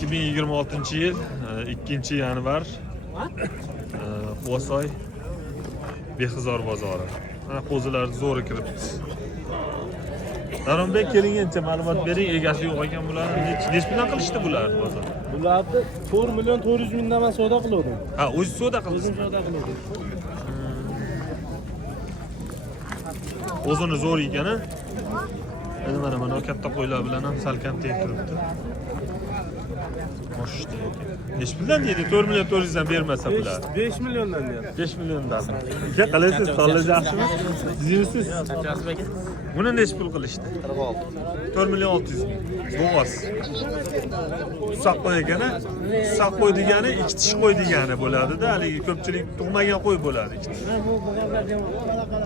2026 yil 2-yanvar Quvasoy Behzor bozori. Qo'zilar zo'ri kiribdi. Daronbek kelingancha ma'lumot bering, egasi yo'q ekan bularni nech bilan qilishdi bular bozor? Bularni 4 million 400 mingdan men savdo qildim. Ha, o'zi savdo qildi. O'zim savdo qildim. O'zini zo'r ekan-a? Endi mana katta qo'ylar bilan ham salkam teng turibdi. Moshda ekan. Nech puldan deydi? 4 million 400 dan bermasa bular. 5 milliondan deyapti. 5 milliondan. Aka qalaysiz? Sog'ligingiz yaxshimi? Sizmisiz? Buni nech pul qilishdi? 46. 4 million 600 ming. Bo'g'oz. Uzoq qo'y ekan-a? Uzoq qo'y degani ikki tish qo'y degani bo'ladi-da, haligi ko'pchilik tug'magan qo'y bo'ladi ikki tish.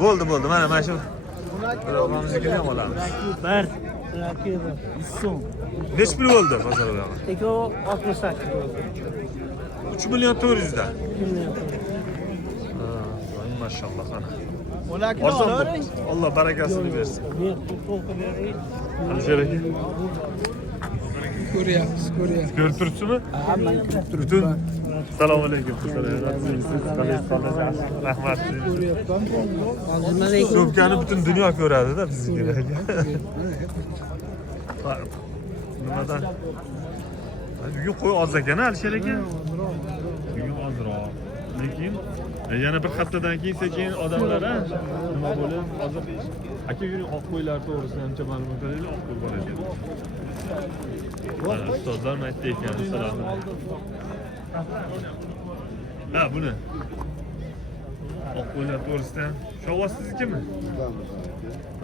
Bo'ldi. Mana shu Birovamiznikini ham olamiz. Bir. So'm. Nech pul bo'ldi bozor buyog'i? 68 bo'ldi. 3 million 400 dan. Maşallah ana. Arzon Allah barakasını versin. Alışverişe. Ko'ryapmiz. Ko'rib turibsizmi? Ha, men ko'rib turibman. Butun. Assalomu alaykum. Rahmat. Assalomu alaykum. Ko'pkani butun dunyo ko'radi-da biznikilarga. Nimadan? Bugun qo'y oz ekan, Alisher aka. Bugun ozroq. Lekin yana bir haftadan keyin sekin odamlar nima bo'ladi? Hozir aka yuring oq qo'ylar to'g'risida ancha ma'lumot beraylik, oq qo'y bor ekan. Ustozlar aytdi ekan, salom. Ha, buni. Oq qo'ylar to'g'risida shovvoz siznikimi?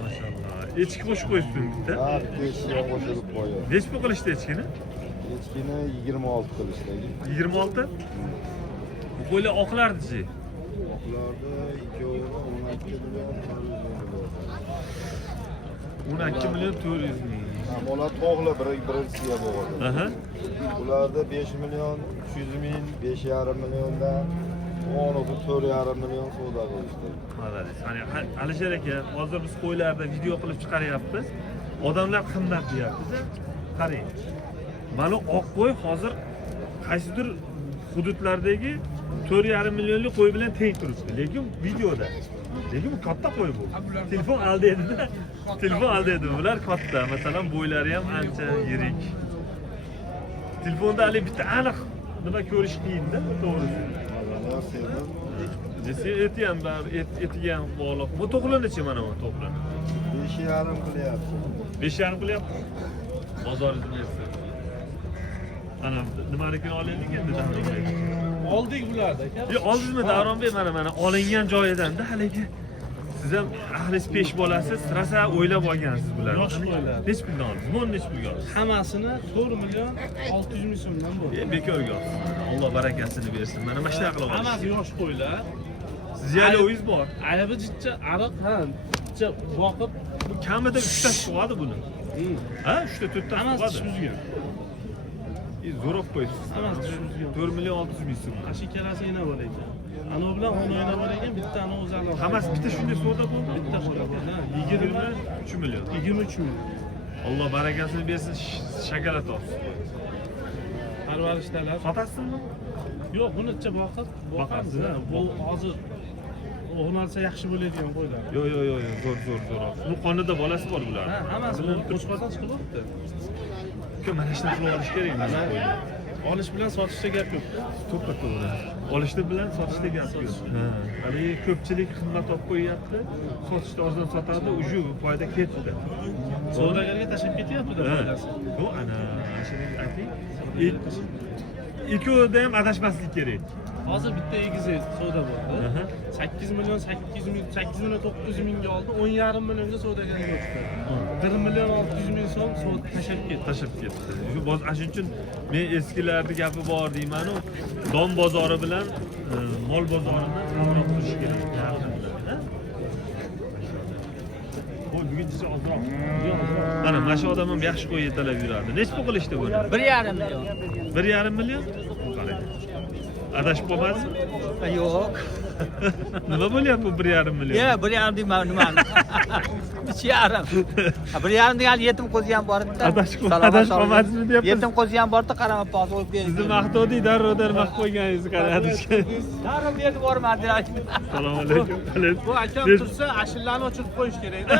Maşallah. Echki qo'shib qo'yibsiz bitta. Ha, echki qo'shilib qo'yadi. Nech pul qilishdi echkini? Echkini 26 qilishdi. 26? Bu qo'ylar oqlardi-chi? Oqlarda 2 oyga 12 million 400 ming. Ha, bola to'g'li birinchisiga bo'ladi. Aha. Ularda 5 million 300 ming, 5,5 milliondan 4,5 million savdo qilishdi. Malades. Hani Alisher aka, hozir biz qo'ylarda video qilib chiqaryapmiz. Odamlar qimmat deyapti. Qarang. Mana oq qo'y hozir qaysidir hududlardagi 4,5 millionlik qo'y bilan teng turibdi. Lekin videoda. Lekin bu katta qo'y bu. Telefon aldaydi-da. Telefon aldaydi. Bular katta. Masalan, bo'ylari ham ancha yirik. Telefonda hali bitta aniq nima ko'rish qiyin-da, to'g'risi. Desi eti ham bor, etiga ham bog'liq. Bu to'qlanichi mana bu to'qlan. 5,5 qilyapti. 5,5 qilyapti. Bozoringizni bersin. Ana nimanikini olaylik endi Davronbek. Oldik bularni aka. Yo'q, oldingizmi Davronbek? Mana olingan joyidan-da haligi. Siz ham ahli pesh bolasiz, rosa o'ylab olgansiz bularni. Yosh qo'ylar. Nech puldan oldingiz? Buni nech pulga oldingiz? Hammasini 4 million 600 ming so'mdan bo'ldi. Bekorga olsiz. Alloh barakasini bersin. Mana shunaqa qilib olasiz. Hammasi yosh qo'ylar. Siz yaylovingiz bor. Aybi jichcha ariq ham jichcha boqib Kamida 3 ta tug'adi buni. Ha, 3 ta 4 ta hammasi tug'adi. tushizgan. Zo'roq qo'yibsiz. Hammasi tushizgan. 4 million 600 ming so'm. Ashi ikkalasi yana bor ekan. Ana bilan uni o'ynab bor ekan, bitta ana o'zi alohida. Hammasi bitta shunday savdo bo'ldi. Bitta qo'ylar bor. 23 million. 23 million. Alloh barakasini bersin, shokolad olsin. Parvarishdalar. Sotasizmi? Yo'q, buni ichcha boqib boqamiz. Bu hozir o'g'nalsa yaxshi bo'ladigan qo'ylar. Yo'q, zo'r. Bu qonida bolasi bor bular. Ha, hammasi qo'chqordan chiqib o'tdi. Kim mana shuni qilib olish kerak mana qo'yni. Olish bilan sotishda gap yo'q. To'xtatdi bular. Olishda bilan sotishda gap yo'q. Haligi ko'pchilik qimmat olib qo'yyapti. Sotishda arzon sotadi, uju foyda ketdi. Savdogarga tashlab ketyapti-da foydasi. Yo'q, ana shuni ayting. Ikkovida ham adashmaslik kerak. Hozir bitta egizi savdo bo'ldi. 8 million 800 ming, 8 million 900 mingga oldi, 10,5 millionga savdogarga o'tdi. 1 million 600 ming so'm savdo tashab ketdi. Shu shuning uchun men eskilarning gapi bor deyman-ku. Don bozori bilan mol bozorini qamrab turish kerak. Qo'y buguncha ozroq. Mana shu odam ham yaxshi qo'y yetalab yuradi. Nech pul qilishdi buni? 1,5 million. 1,5 million? Adashib qolmadingizmi? Yo'q. Nima bo'lyapti bu 1,5 million? Ya, 1,5 deyman nimani? 1,5. 1,5 degan yetim qo'zi ham bor edi. Adashib qolmadingizmi deyapsiz? Yetim qo'zi ham bor-da, qarama hozir o'lib berdi. Sizni maqtovdik, darrov maqtab qo'yganingizni qarang adashgan. Darrov berib borman deyapti. Assalomu alaykum. Bu akam tursa ashillani o'chirib qo'yish kerak-da.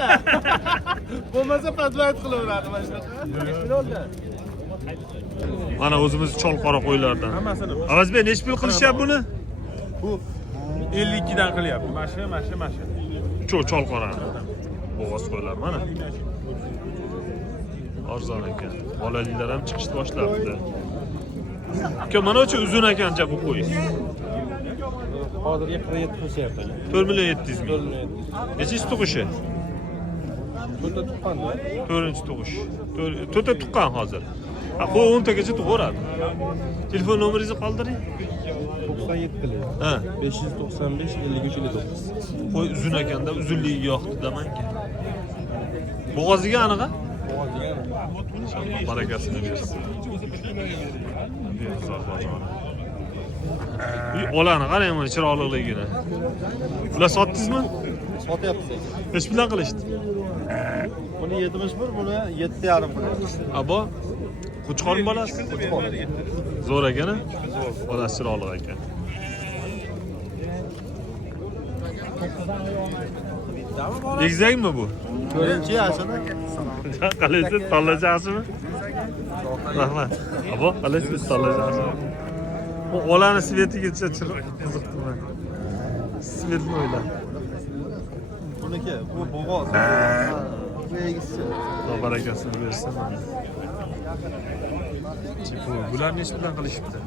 Bo'lmasa podvayt qilaveradi mana shunaqa. Mana o'zimiz Cholqora qo'ylardan. Avazbek nechi pul qilishyapti buni? Bu 52 dan qilyapti. Mana shu. Cholqora. Bo'g'oz qo'ylar mana. Arzon ekan. Bolaliklar ham chiqishni boshlabdi. Aka, mana o'sha uzun ekan-cha bu qo'y. Hozirga 47 qilishyapti. 4 million 700 ming. Nechinchi tug'ishi? To'rtta tuqqanda. 4-tug'ish. 4ta tuqqan hozir. Ha, qo'y 10 tagacha tug'veradi. Telefon nomeringizni qoldiring. 97 qilyapti. Ha, 595 53 59. qo'y uzun ekanda, uzunligi yo'qdi demanki. Bo'g'oziga aniq-a? Barakasini bersin. Bezor bozor. Olani qarang mana chiroyliligini. Ular sotdingizmi? Sotyapsiz. Nech bilan qilishdi? Buni 71, buni 7,5 pul. Abo, Qo'chqorning bolasi? Zo'r ekan-a? Bolasi chiroyli ekan. Egizakmi bu? Ko'rinchi yashini. Qalaysiz, tanlashasizmi? Rahmat. Abo, qalaysiz, tanlashasizmi? Bu olani svetigacha qiziqdiman. Svetni o'yla. Buniki, bu bo'g'oz. Bu egizchi. Xudo barakasini bersin. Chipu, bular nech bilan qilishibdi?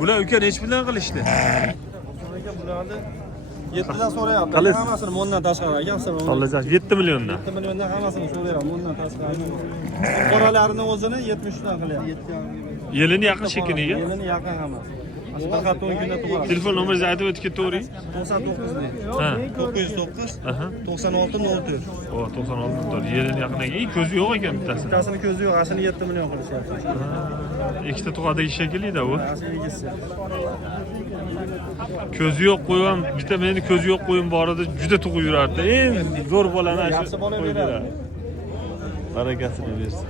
Bular uka nech bilan qilishdi? Bularni 7 dan so'rayapti. Qalaysiz? Hammasini mondan tashqari ekan. Tanlashasiz 7 milliondan. 7 milliondan hammasini so'rayapman. Mondan tashqari. Qoralarini o'zini 70 dan qilyapti. Yelini yaqin shekiniga. Yelini yaqin hammasi. Bir hafta 10 kunda tug'adi. Telefon nomeringizni aytib o'tib ketavering. 99 deydi. Ha. 909 Aha. 96 04. O 96 dolar. Yelini yaqin ekan. Ko'zi yo'q ekan bittasi. Bittasini ko'zi yo'q, asini 7 million qilishyapti. Ikkita tug'adagi shekilli-da bu. Asini egizchi. Ko'zi yo'q qo'yim, bitta meni ko'zi yo'q qo'yim bor edi, juda tug'ib yurardi. Eng zo'r bolani Yaxshi bola beradi. Barakasini bersin.